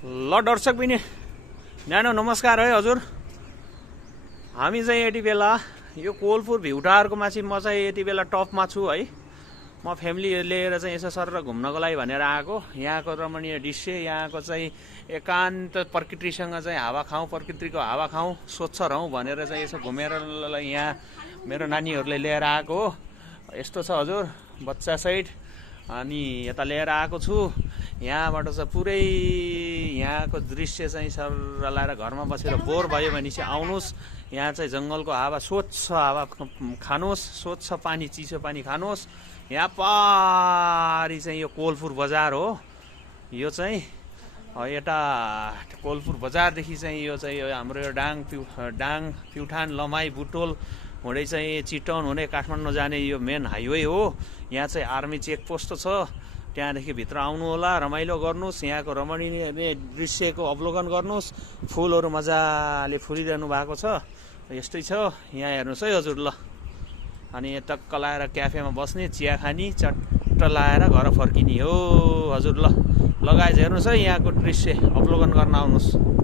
ल दर्शक पनि न्यानो नमस्कार है हजुर। हामी चाहिँ यति बेला यो कोलपुर भ्युटारको माथि म चाहिँ यति बेला टपमा छु है। म फ्यामिली लिएर चाहिँ यसो सर घुम्नको लागि भनेर आएको। यहाँको रमणीय दृश्य, यहाँको चाहिँ एकान्त प्रकृतिसँग चाहिँ हावा खाउँ, प्रकृतिको हावा खाउँ, स्वच्छ रहौँ भनेर चाहिँ यसो घुमेर यहाँ मेरो नानीहरूले लिएर आएको हो। यस्तो छ हजुर बच्चा सहित, अनि यता लिएर आएको छु। यहाँबाट चाहिँ पुरै यहाँको दृश्य चाहिँ सर लाएर घरमा बसेर बोर भयो भने चाहिँ आउनुहोस्। यहाँ चाहिँ जङ्गलको हावा, स्वच्छ हावा खानुहोस्, स्वच्छ पानी, चिसो पानी खानुहोस्। यहाँ पारी चाहिँ यो कोलपुर बजार हो। यो चाहिँ यता कोलपुर बजारदेखि चाहिँ यो चाहिँ हाम्रो यो डाङ प्युठान लमाई बुटोल हुँदै चाहिँ चितवन हुँदै काठमाडौँ जाने यो मेन हाइवे हो। यहाँ चाहिँ आर्मी चेकपोस्ट छ, त्यहाँदेखि भित्र आउनु होला, रमाइलो गर्नुहोस्, यहाँको रमणीय दृश्यको अवलोकन गर्नुहोस्। फुलहरू मजाले फुलिरहनु भएको छ, यस्तै छ यहाँ हेर्नुहोस् है हजुर। ल अनि टक्क लाएर क्याफेमा बस्ने, चिया खाने, चट्ट लाएर घर फर्किने हो हजुर। ल लगाएछ हेर्नुहोस् है, यहाँको दृश्य अवलोकन गर्न आउनुहोस्।